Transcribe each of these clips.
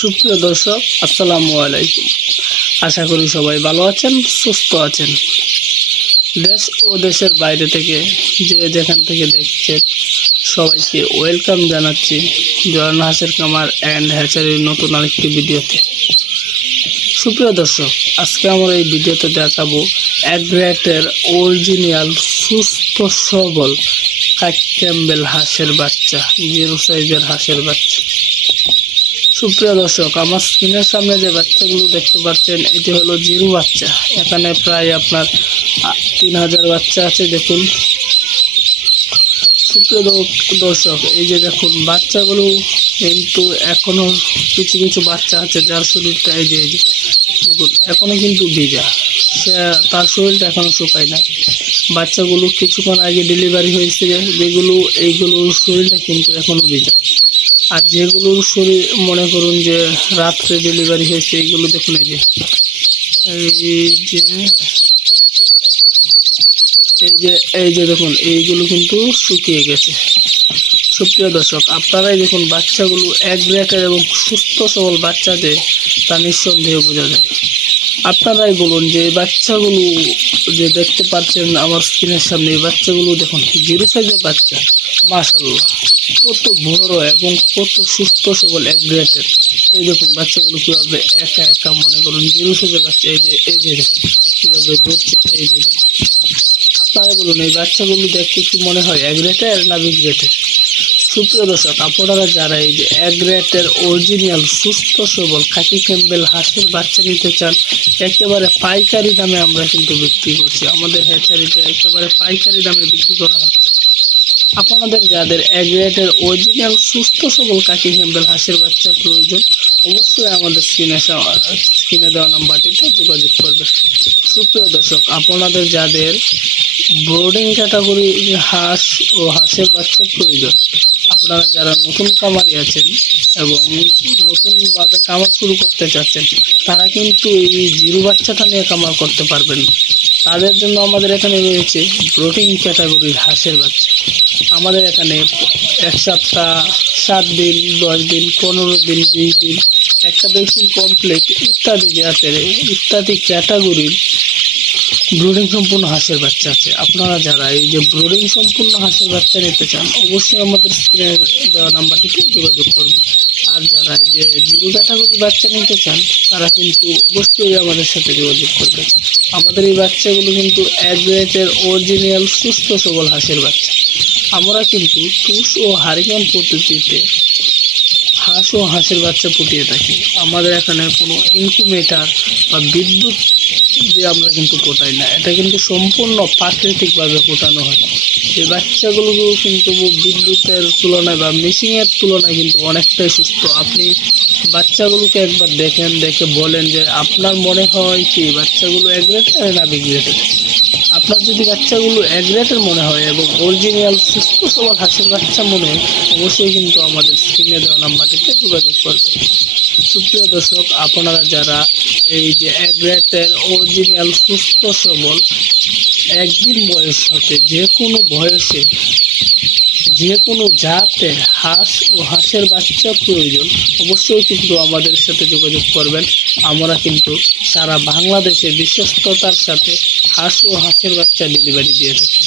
সুপ্রিয় দর্শক, আসসালামু আলাইকুম। আশা করি সবাই ভালো আছেন, সুস্থ আছেন। দেশ ও দেশের বাইরে থেকে যে যেখান থেকে দেখছেন সবাইকে ওয়েলকাম জানাচ্ছি জয়ন হাঁসের খামার অ্যান্ড হ্যাচারির নতুন আরেকটি ভিডিওতে। সুপ্রিয় দর্শক, আজকে আমরা এই ভিডিওতে দেখাবো এক গ্রেটের অরিজিনাল সুস্থ সবল ক্যাম্বেল হাঁসের বাচ্চা, জিরো সাইজের হাঁসের বাচ্চা। সুপ্রিয় দর্শক, আমার স্ক্রিনের সামনে যে বাচ্চাগুলো দেখতে পাচ্ছেন এটি হলো জিরো বাচ্চা। এখানে প্রায় আপনার 3000 বাচ্চা আছে। দেখুন সুপ্রিয় দর্শক, এই যে দেখুন বাচ্চাগুলো কিন্তু এখনো কিছু কিছু বাচ্চা আছে যার শরীরটা এই যে দেখুন এখনো কিন্তু ভিজা, সে তার শরীরটা এখনো শুকায় না। বাচ্চাগুলো কিছুক্ষণ আগে ডেলিভারি হয়েছে এইগুলোর শরীরটা কিন্তু এখনো ভিজা। আর যেগুলোর শরীর মনে করুন যে রাত্রে ডেলিভারি হয়েছে এইগুলো দেখুন এই যে দেখুন এইগুলো কিন্তু শুকিয়ে গেছে। সুপ্রিয় দর্শক, আপনারাই দেখুন বাচ্চাগুলো এক গ্রেটের এবং সুস্থ সবল বাচ্চা যে তা নিঃসন্দেহে বোঝা যায়। আপনারাই বলুন যে এই বাচ্চাগুলো যে দেখতে পাচ্ছেন আমার স্ক্রিনের সামনে, এই বাচ্চাগুলো দেখুন জিরো সাইজের বাচ্চা। মাশাআল্লাহ, কত বড় এবং কত সুস্থ সবল এক গ্রেটের। এই দেখুন বাচ্চাগুলো কিভাবে একা একা মনে করুন জিরো সাইজের বাচ্চা এই যে দেখুন কিভাবে দৌড়ছে। এই যে আপনারা বলুন এই বাচ্চাগুলো দেখতে কি মনে হয় এক গ্রেটের না বি গ্রেটের? সুপ্রিয় দর্শক, আপনারা যারা এই যে এক গ্রেটের অরিজিনাল সুস্থ সবল খাকি ক্যাম্বেল হাঁসের বাচ্চা নিতে চান, একেবারে পাইকারি দামে আমরা কিন্তু বিক্রি করছি। আমাদের হ্যাচারিতে একেবারে পাইকারি দামে বিক্রি করা হচ্ছে। আপনাদের যাদের এক গ্রেটের অরিজিনাল সুস্থ সবল খাকি ক্যাম্বেল হাঁসের বাচ্চা প্রয়োজন, অবশ্যই আমাদের স্ক্রিনে দেওয়া নাম্বারটিতে যোগাযোগ করবেন। সুপ্রিয় দর্শক, আপনাদের যাদের ব্রোডিং ক্যাটাগরি হাঁস ও হাঁসের বাচ্চা প্রয়োজন, আপনারা যারা নতুন খামারি আছেন এবং নতুনভাবে খামার শুরু করতে চাচ্ছেন, তারা কিন্তু এই জিরো বাচ্চাটা নিয়ে খামার করতে পারবেন না। তাদের জন্য আমাদের এখানে রয়েছে ব্রোডিং ক্যাটাগরির হাঁসের বাচ্চা। আমাদের এখানে 1 সপ্তাহ, 7 দিন, 10 দিন, 15 দিন, 20 দিন, একটা ভ্যাকসিন কমপ্লিট ইত্যাদি ক্যাটাগরির ব্রুডিং সম্পূর্ণ হাঁসের বাচ্চা আছে। আপনারা যারা এই যে ব্রুডিং সম্পূর্ণ হাঁসের বাচ্চা নিতে চান, অবশ্যই আমাদের স্ক্রিনে দেওয়া নাম্বারটিতে যোগাযোগ করবেন। আর যারা এই যে জিরো ক্যাটাগরির বাচ্চা নিতে চান, তারা কিন্তু অবশ্যই আমাদের সাথে যোগাযোগ করবেন। আমাদের এই বাচ্চাগুলো কিন্তু এক গ্রেটের অরিজিনাল সুস্থ সবল হাঁসের বাচ্চা। আমরা কিন্তু টুস ও হারিকেন পদ্ধতিতে হাঁস ও হাঁসের বাচ্চা ফুটিয়ে থাকি। আমাদের এখানে কোনো ইনকুবেটর বা বিদ্যুৎ দিয়ে আমরা কিন্তু ফোটাই না, এটা কিন্তু সম্পূর্ণ প্রাকৃতিকভাবে ফোটানো হয়। এই বাচ্চাগুলো কিন্তু বিদ্যুতের তুলনায় বা মেশিনের তুলনায় কিন্তু অনেকটাই সুস্থ। আপনি বাচ্চাগুলোকে একবার দেখে বলেন যে আপনার মনে হয় কি বাচ্চাগুলো এক গ্রেটের না বি গ্রেটের? আপনার যদি বাচ্চাগুলো এক গ্রেটের মনে হয় এবং অরিজিনাল সুস্থ সবল হাঁসের বাচ্চা মনে হয়, অবশ্যই কিন্তু আমাদের স্ক্রিনে দেওয়া নাম্বারটিতে যোগাযোগ করবেন। সুপ্রিয় দর্শক, আপনারা যারা এই যে এক গ্রেটের অরিজিনাল সুস্থ সবল একদিন বয়স হতে যে কোনো বয়সে যে কোনো জাতের হাঁস ও হাঁসের বাচ্চা প্রয়োজন, অবশ্যই কিন্তু আমাদের সাথে যোগাযোগ করবেন। আমরা কিন্তু সারা বাংলাদেশে বিশ্বস্ততার সাথে হাঁস ও হাঁসের বাচ্চা ডেলিভারি দিয়ে থাকি।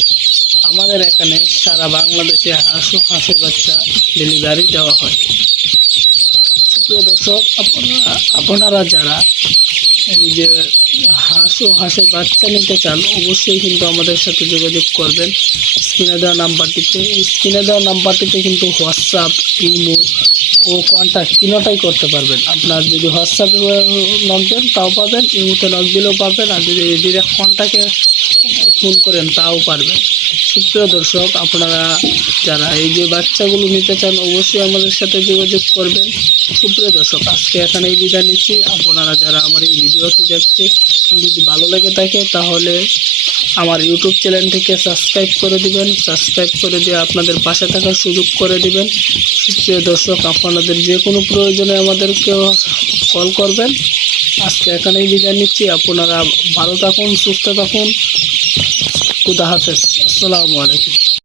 আমাদের এখানে সারা বাংলাদেশে হাঁস ও হাঁসের বাচ্চা ডেলিভারি দেওয়া হয়। সুপ্রিয় দর্শক, আপনারা যারা এই যে হাঁস ও হাঁসের বাচ্চা নিতে চান, অবশ্যই কিন্তু আমাদের সাথে যোগাযোগ করবেন। স্ক্রিনে দেওয়া নাম্বারটিতে কিন্তু হোয়াটসঅ্যাপ, ইমো ও কন্ট্যাক্ট তিনটাই করতে পারবেন। আপনার যদি হোয়াটসঅ্যাপে নক দেন তাও পাবেন, ইমোতে নক দিলেও পাবেন, আর যদি ডিরেক্ট কন্ট্যাক্টে ফোন করেন তাও পারবেন। সুপ্রিয় দর্শক, আপনারা যারা এই যে বাচ্চাগুলো নিতে চান, অবশ্যই আমাদের সাথে যোগাযোগ করবেন। সুপ্রিয় দর্শক, আজকে এখানেই বিদায় নিচ্ছি। আপনারা যারা আমার এই ভিডিওটি দেখছে, যদি ভালো লেগে থাকে তাহলে আমার ইউটিউব চ্যানেলটিকে সাবস্ক্রাইব করে দিবেন। সাবস্ক্রাইব করে দিয়ে আপনাদের পাশে থাকার সুযোগ করে দিবেন। সুপ্রিয় দর্শক, আপনাদের যে কোনো প্রয়োজনে আমাদেরকে কল করবেন। আজকে এখানেই বিদায় নিচ্ছি। আপনারা ভালো থাকুন, সুস্থ থাকুন। খুদা হাফেজ। আসসালামু আলাইকুম।